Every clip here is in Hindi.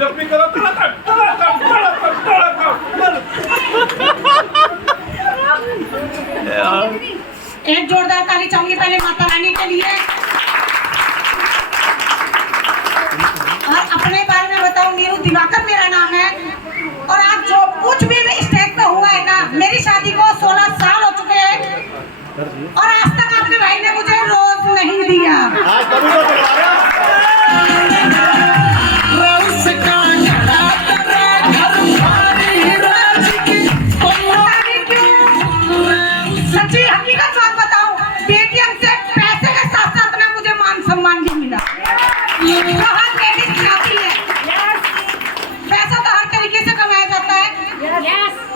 जब भी करो एक जोरदार ताली चाहूंगी पहले माता रानी के लिए। और अपने बारे में बताऊं, नीरू दिवाकर मेरा नाम है। और आज जो कुछ भी स्टेज पे हुआ है ना, मेरी शादी को 16 साल हो चुके हैं और आज तक आपके भाई ने मुझे रोज नहीं दिया। सच्ची हकीकत बात बताऊं, पेटीएम से पैसे के साथ साथ ना मुझे मान सम्मान भी मिला। बहुत लेडीज चाहती है, पैसा तो हर तरीके से कमाया जाता है।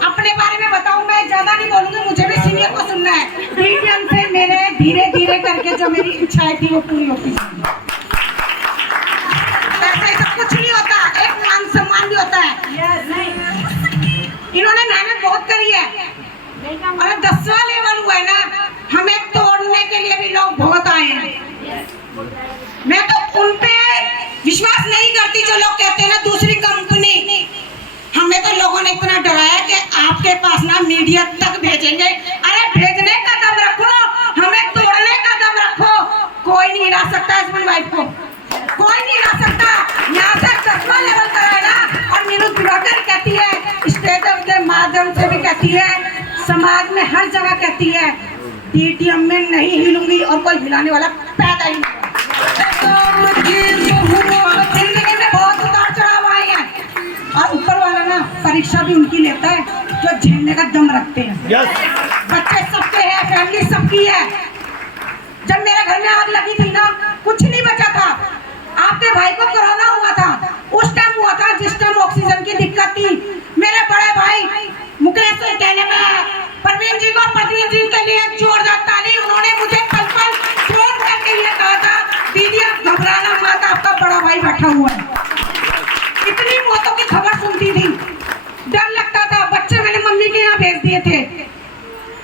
अपने बारे में बताऊं, मैं ज्यादा नहीं बोलूंगी, मुझे भी सीनियर को सुनना है। पेटीएम से मेरे धीरे धीरे करके जो मेरी इच्छाएं थी वो पूरी होती थी। पैसा सब कुछ नहीं होता, एक मान सम्मान भी होता है। इन्होंने मेहनत बहुत करी है और 10वां लेवल हुआ है ना, हमें तोड़ने के लिए भी लोग बहुत आए हैं। मैं तो उन पे विश्वास नहीं करती जो लोग कहते हैं ना दूसरी कंपनी। हमें तो लोगों ने इतना डराया कि आपके पास ना मीडिया तक भेजेंगे। अरे भेजने का दम रखो, हमें तोड़ने का दम रखो। कोई नहीं हिला सकता हस्बैंड वाइफ को, कोई नहीं हिला सकता। यहाँ से 10वां लेवल कराएगा। और नीरू दिवाकर कहती है, स्टेज के माध्यम से भी कहती है, समाज में हर जगह कहती है, पेटीएम में नहीं हिलूंगी और कोई हिलाने वाला पैदा ही नहीं। जिंदगी में बहुत उतार चढ़ाव आए हैं और ऊपर वाला ना परीक्षा भी उनकी लेता है जो झेलने का दम रखते हैं। बच्चे सबके हैं, फैमिली सबकी है। जब मेरे घर में आग लगी थी ना, कुछ नहीं बचा था। आपके भाई को कोरोना हुआ था, उस टाइम हुआ था जिस टाइम ऑक्सीजन की दिक्कत थी। मेरे बड़े भाई मुकेश के कहने में परवीन जी को, परवीन जी के लिए जोरदार ताली। उन्होंने मुझे पल पल फोन करके ये कहा था, दीदी आप घबराना मत, आपका बड़ा भाई बैठा हुआ है। इतनी मौतों की खबर सुनती थी, डर लगता था। बच्चे मैंने मम्मी के यहाँ भेज दिए थे।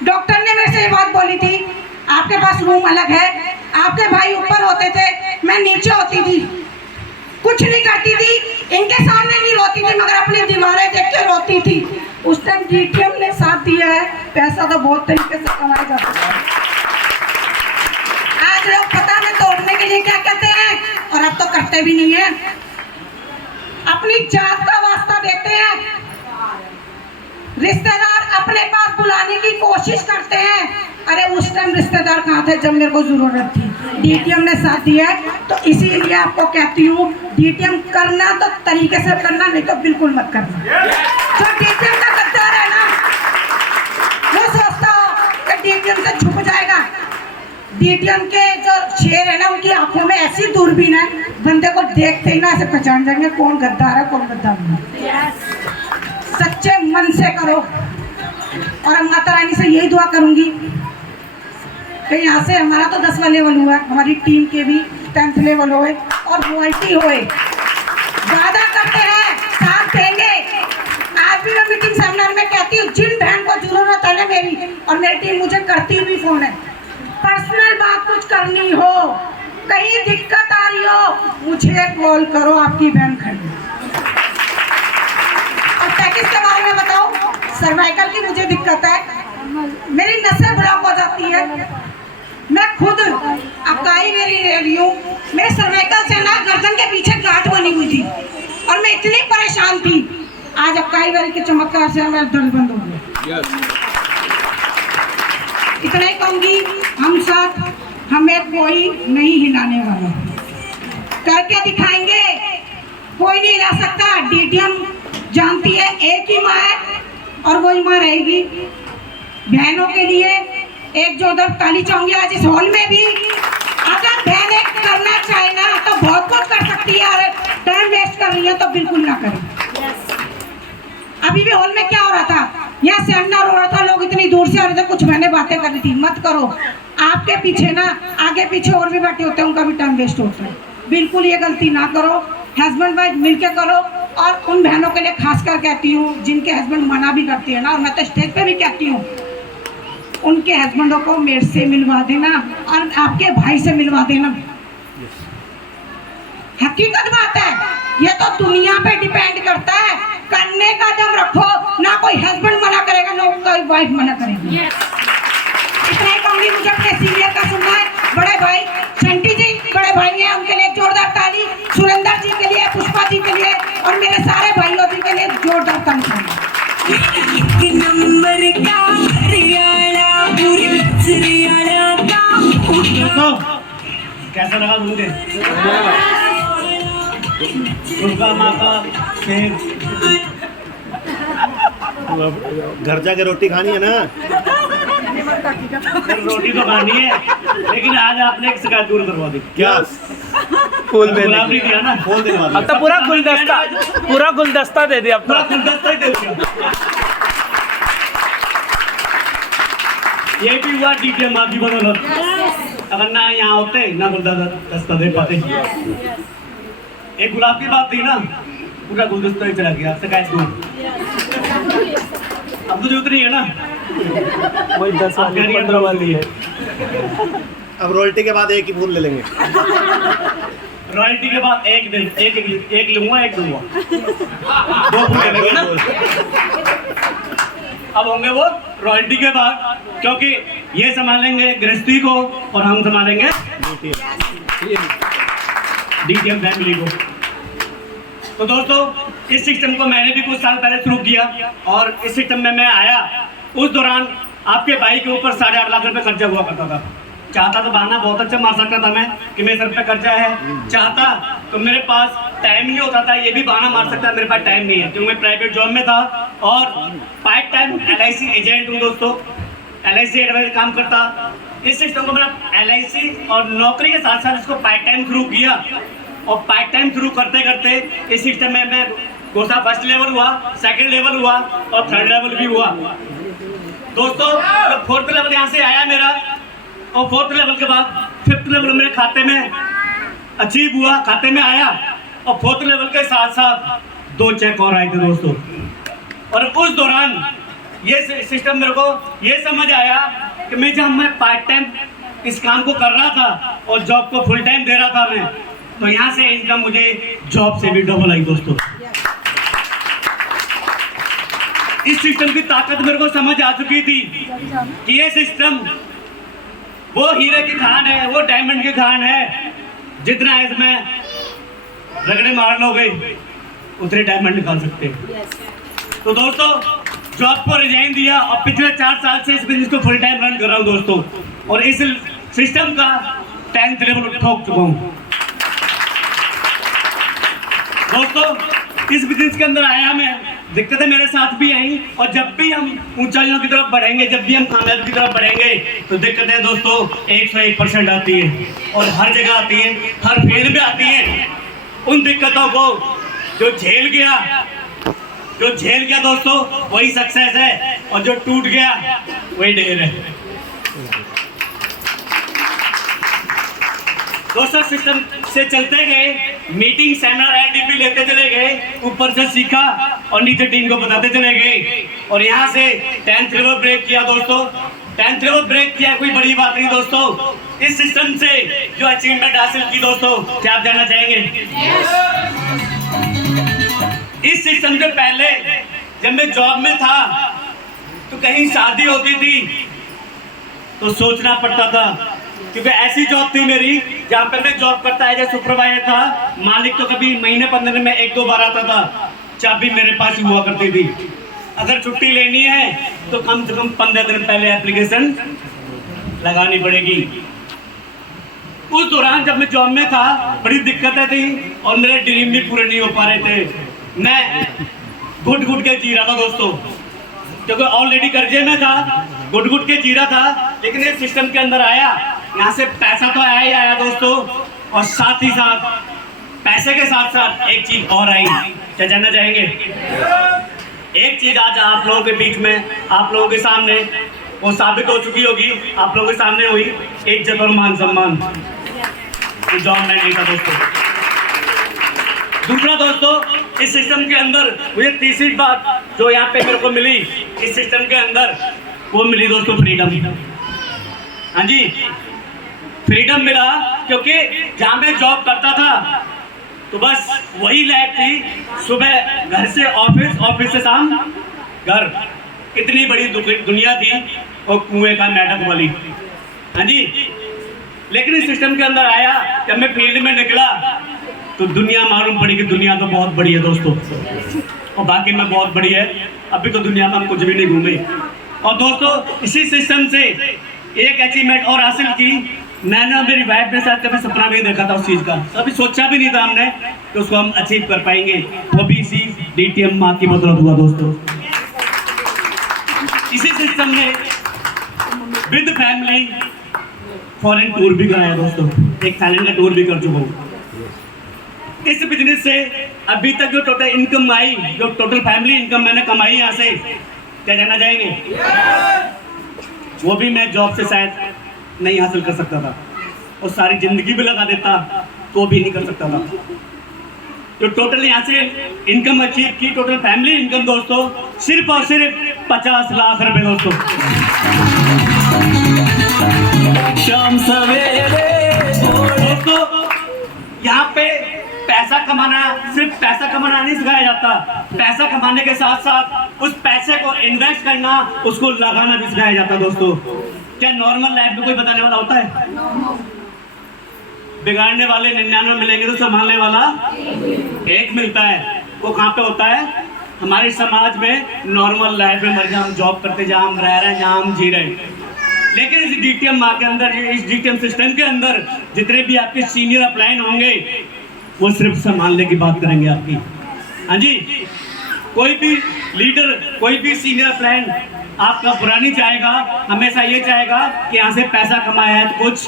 डॉक्टर ने मेरे से ये बात बोली थी, आपके पास रूम अलग है। आपके भाई ऊपर होते थे, मैं नीचे होती थी, कुछ नहीं करती थी, इनके सामने नहीं रोती थी मगर अपनी दीवारें देख के रोती थी। उस टाइम डीटीएम ने साथ दिया है। पैसा तो बहुत तरीके से कमाया जाता है। आज लोग पता है तोड़ने के लिए क्या कहते हैं और अब तो करते भी नहीं है। अपनी जात का वास्ता देते हैं, रिश्तेदार अपने पास बुलाने की कोशिश करते हैं। अरे उस टाइम रिश्तेदार कहाँ थे जब मेरे को जरूरत थी? डीटीएम ने साथ दिया है। तो इसीलिए आपको कहती हूँ, डीटीएम करना तो तरीके से करना, नहीं तो बिल्कुल मत करना। जो डीटीएम का गद्दार है ना, वो सोचता हो कि डीटीएम से छुप जाएगा। डीटीएम के जो शेर है ना, उनकी आंखों में ऐसी दूरबीन है, बंदे को देखते ही ना ऐसे पहचान जाएंगे कौन गद्दार है कौन गद्दार नहीं। सच्चे मन से करो। और माता रानी से यही दुआ करूंगी कि यहाँ से हमारा तो 10वां लेवल हुआ, हमारी टीम के भी 10th लेवल होए और क्वालिटी होए। वादा करते हैं, साथ देंगे। आज भी मैं मीटिंग सेमिनार में कहती हूँ, जिन बहन को जरूरत है ना मेरी और मेरी टीम मुझे करती हुई फोन है, पर्सनल बात कुछ करनी हो, कहीं दिक्कत आ रही हो, मुझे कॉल करो, आपकी बहन खड़ी। और पैकेज के बारे में बताओ, सर्वाइकल की मुझे दिक्कत है, मेरी नसें ब्लॉक हो जाती है। मैं खुद अकाई मेरी ले रही हूँ, मेरे सर्वाइकल से ना गर्दन के पीछे गांठ बनी हुई थी और मैं इतनी परेशान थी। आज अकाई मेरी के चमत्कार से मेरा दर्द बंद हो गया। इतना ही कहूँगी, हम साथ, हमें कोई नहीं हिलाने वाला। करके दिखाएंगे, कोई नहीं हिला सकता। डीटीएम जानती है एक ही माँ है और वही माँ रहेगी। बहनों के लिए एक जोरदार ताली चाहूंगी आज इस हॉल में भी। अगर बहनें करना चाहे ना तो बहुत कुछ कर सकती है, और टाइम वेस्ट कर रही है तो बिल्कुल ना करें। अभी भी हॉल में क्या हो रहा था, यहाँ सेमिनार हो रहा था, लोग इतनी दूर से आ रहे थे, कुछ बहनें बातें कर रही थी। मत करो, आपके पीछे ना आगे पीछे और भी बैठे होते हैं, उनका भी टाइम वेस्ट होता है। बिल्कुल ये गलती ना करो, हस्बैंड वाइफ मिलकर करो। और उन बहनों के लिए खासकर कहती हूँ जिनके हस्बैंड मना भी करती है ना, और मैं तो स्टेज पे भी कहती हूँ, उनके हस्बैंडों को मेरे से मिलवा देना और आपके भाई से मिलवा देना। हकीकत बात है, ये तो दुनिया पे डिपेंड करता है। करने का दम रखो, ना कोई हस्बैंड मना करेगा ना कोई वाइफ मना करेगी। इतना ही कहूंगी, मुझे अपने सीनियर का सुनना है। बड़े भाई शंटी जी बड़े भाई हैं, उनके लिए जोरदार ताली। सुरेंद्र जी के लिए, पुष्पा जी के लिए और मेरे सारे भाइयों जी के लिए जोरदार ताली। कैसा लगा मुझे? दुर्गा माता शेर। घर जाके रोटी खानी है ना? रोटी तो खानी है, लेकिन आज आपने एक शिकायत दूर करवा दी। क्या? फूल दे गुलाब नहीं दिया ना? बोल दिलवा अब तो पूरा गुलदस्ता दे दिया। अब पूरा तो गुलदस्ता ही दे दिया। ये भी हुआ डीटीएम माफी बदौलत। अगर ना यहाँ होते ना गुलदस्ता दे पाते। एक गुलाब की बात थी ना, पूरा गुलदस्ता ही चला गया। शिकायत दूर। अब तो जरूरत नहीं है ना, वही 10 वाली 15 वाली है। अब रॉयल्टी के बाद एक ही फूल ले लेंगे। रॉयल्टी के बाद एक दिन एक लूंगा, एक दूंगा। दो फूल ले लेंगे ना। अब होंगे वो रॉयल्टी के बाद, क्योंकि ये संभालेंगे गृहस्थी को और हम संभालेंगे डीटीएम फैमिली को। तो दोस्तों, इस सिस्टम को मैंने भी कुछ साल पहले शुरू किया और इस सिस्टम में मैं आया। उस दौरान आपके भाई के ऊपर 8.5 लाख रुपए खर्चा हुआ करता था। चाहता तो बहाना बहुत अच्छा मार सकता था मैं कि मेरे सर पे कर्जा है। चाहता तो मेरे पास टाइम नहीं होता था, ये भी बहाना मार सकता, मेरे पास टाइम नहीं है क्योंकि मैं प्राइवेट जॉब में था और पार्ट टाइम LIC एजेंट हूँ दोस्तों। LIC एडवाइस काम करता। इस सिस्टम को मैंने LIC और नौकरी के साथ साथ इसको पार्ट टाइम शुरू किया और पार्ट टाइम शुरू करते करते इस सिस्टम में मैं गोसा फर्स्ट लेवल हुआ, सेकंड लेवल हुआ और थर्ड लेवल भी हुआ दोस्तों। जब फोर्थ लेवल यहाँ से आया मेरा और फोर्थ लेवल के बाद फिफ्थ लेवल मेरे खाते में अचीव हुआ, खाते में आया और फोर्थ लेवल के साथ साथ 2 चेक और आए थे दोस्तों। और उस दौरान ये सिस्टम मेरे को ये समझ आया कि मैं पार्ट टाइम इस काम को कर रहा था और जॉब को फुल टाइम दे रहा था मैं, तो यहाँ से इनकम मुझे जॉब से भी डबल आई दोस्तों। इस सिस्टम की ताकत मेरे को समझ आ चुकी थी कि ये सिस्टम वो हीरे की खान है, वो डायमंड की खान है। जितना इसमें रगड़े मार लोगे उतने डायमंड निकाल सकते हैं। तो दोस्तों, जॉब को रिजाइन दिया और पिछले 4 साल से इस बिजनेस को फुल टाइम रन कर रहा हूँ दोस्तों। और इस सिस्टम का 10th लेवल ठोक चुका हूँ दोस्तों। इस बिजनेस के अंदर आया मैं, दिक्कतें मेरे साथ भी आई और जब भी हम ऊंचाइयों की तरफ बढ़ेंगे, जब भी हम कामयाबी की तरफ बढ़ेंगे तो दिक्कतें दोस्तों 101% आती हैं और हर जगह आती हैं, हर फील्ड में आती हैं। उन दिक्कतों को जो झेल गया दोस्तों वही सक्सेस है और जो टूट गया वही ढेर है दोस्तों। सिस्टम से चलते गए, मीटिंग सेमिनार IDP लेते चले गए, ऊपर से सीखा और नीचे टीम को बताते चले गए और यहाँ से 10th लेवल ब्रेक किया दोस्तों। 10th लेवल ब्रेक किया, कोई बड़ी बात नहीं दोस्तों। इस सिस्टम से जो अचीवमेंट हासिल की दोस्तों, क्या आप जानना चाहेंगे? इस सिस्टम के पहले जब मैं जॉब में था तो कहीं शादी होती थी तो सोचना पड़ता था, क्योंकि ऐसी जॉब थी मेरी जहाँ पे मैं जॉब करता है जैसे सुपरवाइजर था। मालिक तो कभी महीने 15 दिन में 1-2 बार आता था, चाबी मेरे पास ही हुआ करती थी। अगर छुट्टी लेनी है तो कम से कम 15 दिन पहले एप्लीकेशन लगानी पड़ेगी। उस दौरान जब मैं जॉब में था बड़ी दिक्कतें थी और मेरे ड्रीम भी पूरे नहीं हो पा रहे थे। मैं घुट घुट के जी रहा था दोस्तों, क्योंकि ऑलरेडी कर्जे में था, घुट घुट के जी रहा था। लेकिन इस सिस्टम के अंदर आया, यहाँ से पैसा तो आया ही आया दोस्तों, और साथ ही साथ पैसे के साथ साथ एक चीज और आई। क्या जानना चाहेंगे? एक चीज आज आप लोगों के बीच में, आप लोगों के सामने वो साबित हो चुकी होगी, आप लोगों के सामने हुई इज्जत और मान सम्मान। जॉब में नहीं था दोस्तों। दूसरा दोस्तों, इस सिस्टम के अंदर मुझे तीसरी बात जो यहाँ पे मेरे को मिली इस सिस्टम के अंदर, वो मिली दोस्तों फ्रीडम। हाँ जी, फ्रीडम मिला, क्योंकि जहाँ मैं जॉब करता था तो बस वही लाइफ थी, सुबह घर से ऑफिस, ऑफिस से शाम घर। इतनी बड़ी दुनिया थी और कुएं का नाटक वाली। हाँ जी, लेकिन इस सिस्टम के अंदर आया, जब मैं फील्ड में निकला तो दुनिया मालूम पड़ी कि दुनिया तो बहुत बड़ी है दोस्तों, और बाकी में बहुत बड़ी है। अभी तो दुनिया में हम कुछ भी नहीं घूमे। और दोस्तों इसी सिस्टम से एक अचीवमेंट और हासिल की मैंने, मेरी वाइफ ने साथ कभी सपना नहीं देखा था उस चीज़ का, कभी सोचा भी नहीं था हमने कि उसको हम अचीव कर पाएंगे। वो भी इसी DTM माँ की बदौलत हुआ दोस्तों। इसी सिस्टम ने विद फैमिली फॉरेन टूर भी कराया दोस्तों, एक थाईलैंड का टूर भी कर चुका हूँ। इस बिजनेस से अभी तक जो टोटल इनकम आई, जो टोटल फैमिली इनकम मैंने कमाई यहाँ से, क्या जानना चाहेंगे? वो भी मैं जॉब से शायद नहीं हासिल कर सकता था, और सारी जिंदगी भी लगा देता तो भी नहीं कर सकता था। जो टोटल यहाँ से इनकम अचीव की, टोटल फैमिली इनकम दोस्तों सिर्फ और सिर्फ 50 लाख रुपए दोस्तों। शाम सवेरे दोस्तों, यहाँ पे पैसा कमाना, सिर्फ पैसा कमाना नहीं सिखाया जाता, पैसा कमाने के साथ साथ उस पैसे को इन्वेस्ट करना, उसको लगाना भी सिखाया जाता दोस्तों। क्या नॉर्मल लाइफ में कोई बताने वाला होता है? बिगाड़ने वाले 99 मिलेंगे तो संभालने वाला एक मिलता है। वो कहाँ पे होता है? हमारे समाज में नॉर्मल लाइफ में, जहाँ हम जॉब करते, जहाँ हम रह रहे हैं, जहाँ हम जी रहे हैं। लेकिन इस DTM माँ के अंदर, इस DTM सिस्टम के अंदर जितने भी आपके सीनियर अपलाइन होंगे वो सिर्फ संभालने की बात करेंगे आपकी। हाँ जी, कोई भी लीडर, कोई भी सीनियर अपलाइन आपका बुरा नहीं चाहेगा, हमेशा ये चाहेगा कि यहाँ से पैसा कमाया है तो कुछ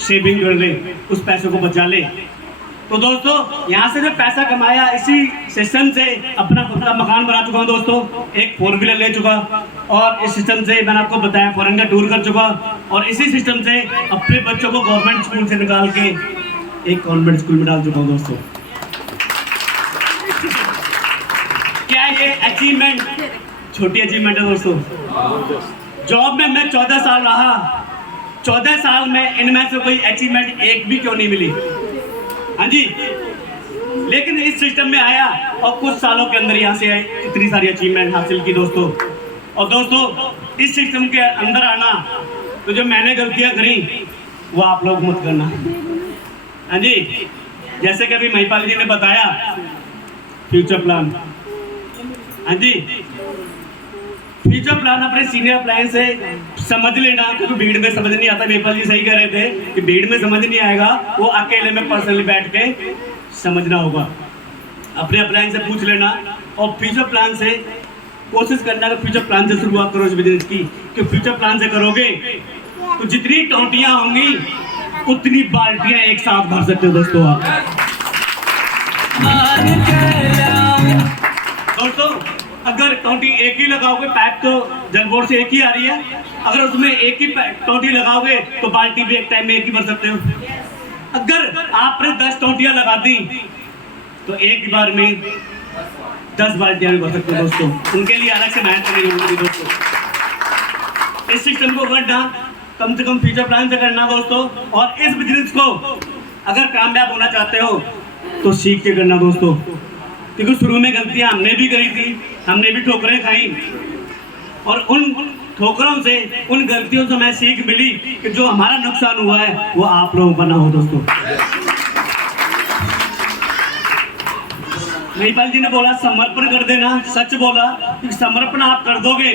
सेविंग कर ले, उस पैसे को बचा ले। तो दोस्तों यहाँ से जो पैसा कमाया, इसी सिस्टम से अपना खुद का मकान बना चुका हूँ दोस्तों, एक 4 व्हीलर ले चुका, और इस सिस्टम से मैंने आपको बताया फॉरेन का टूर कर चुका, और इसी सिस्टम से अपने बच्चों को गवर्नमेंट स्कूल से निकाल के एक कॉन्वेंट स्कूल में डाल चुका हूँ दोस्तों। क्या ये अचीवमेंट छोटी अचीवमेंट है दोस्तों? जॉब में मैं 14 साल रहा, 14 साल में इनमें से कोई अचीवमेंट एक भी क्यों नहीं मिली? हाँ जी, लेकिन इस सिस्टम में आया और कुछ सालों के अंदर यहाँ से इतनी सारी अचीवमेंट हासिल की दोस्तों। और दोस्तों इस सिस्टम के अंदर आना, तो जो मैंने गलतियाँ करी वो आप लोग मत करना। हाँ जी, जैसे कि अभी महिपाल जी ने बताया फ्यूचर प्लान। हाँ जी, फ्यूचर प्लान अपने सीनियर अप्लायंस से समझ लेना, क्योंकि भीड़ में समझ नहीं आता। महिपाल जी सही कह रहे थे कि भीड़ में समझ नहीं आएगा, वो अकेले में पर्सनली बैठ के समझना होगा। अपने अप्लायंस से पूछ लेना, और फ्यूचर प्लान से कोशिश करना कि फ्यूचर प्लान से शुरुआत करो इस बिजनेस की। कि फ्यूचर प्लान से करोगे तो जितनी टोंटियां होंगी उतनी बाल्टियां एक साथ भर सकते हो दोस्तों आप। दोस्तों अगर टोंटी एक ही लगाओगे, पाइप तो जलबोर्ड से एक ही आ रही है, अगर उसमें एक ही टोंटी लगाओगे तो बाल्टी भी एक टाइम में एक ही भर सकते हो। अगर आपने 10 टोंटियां लगा दी तो एक बार में 10 बाल्टियां भी भर सकते हो दोस्तों। उनके लिए अलग से मेहनत करनी होगी दोस्तों। इस सिस्टम को करना कम से कम फ्यूचर प्लान से करना दोस्तों। और इस बिजनेस को अगर कामयाब होना चाहते हो तो सीख के करना दोस्तों, क्योंकि शुरू में गलतियां हमने भी करी थी, हमने भी ठोकरें खाई, और उन ठोकरों से, उन गलतियों से हमें सीख मिली कि जो हमारा नुकसान हुआ है वो आप लोगों का ना हो दोस्तों। महिपाल जी ने बोला समर्पण कर देना, सच बोला, क्योंकि समर्पण आप कर दोगे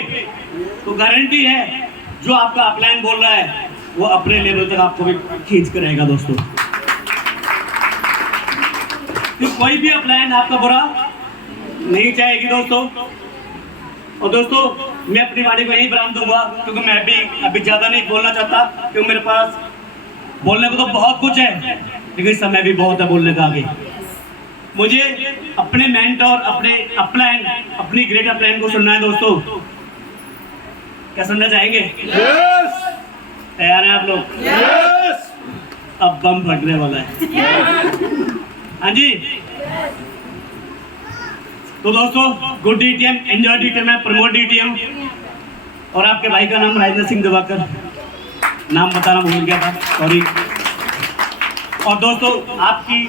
तो गारंटी है जो आपका अपलाइन बोल रहा है वो अपने लेवल तक आपको भी खींच कर रहेगा दोस्तों। तो कोई भी अपलाइन आपका बुरा नहीं चाहेगी दोस्तों। और दोस्तों मैं अपनी वाणी को यही विराम दूंगा, क्योंकि मैं भी अभी ज़्यादा नहीं बोलना चाहता, क्योंकि मेरे पास बोलने को तो बहुत कुछ है, लेकिन समय भी बहुत है बोलने का आगे। मुझे अपने मेंटोर, अपने अपलाइन, अपनी ग्रेट अपलाइन को सुनना है दोस्तों। क्या सुनना चाहेंगे? Yes! तैयार हैं आप लोग? Yes! अब बम फटने वाला है। हाँ जी, तो दोस्तों good DTM, enjoy DTM, promote DTM। और आपके भाई का नाम राजेंद्र सिंह दिवाकर, नाम बताना भूल गया था, सॉरी। और दोस्तों आपकी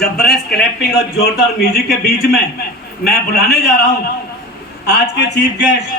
जबरदस्त क्लैपिंग और जोरदार म्यूजिक के बीच में मैं बुलाने जा रहा हूं आज के चीफ गेस्ट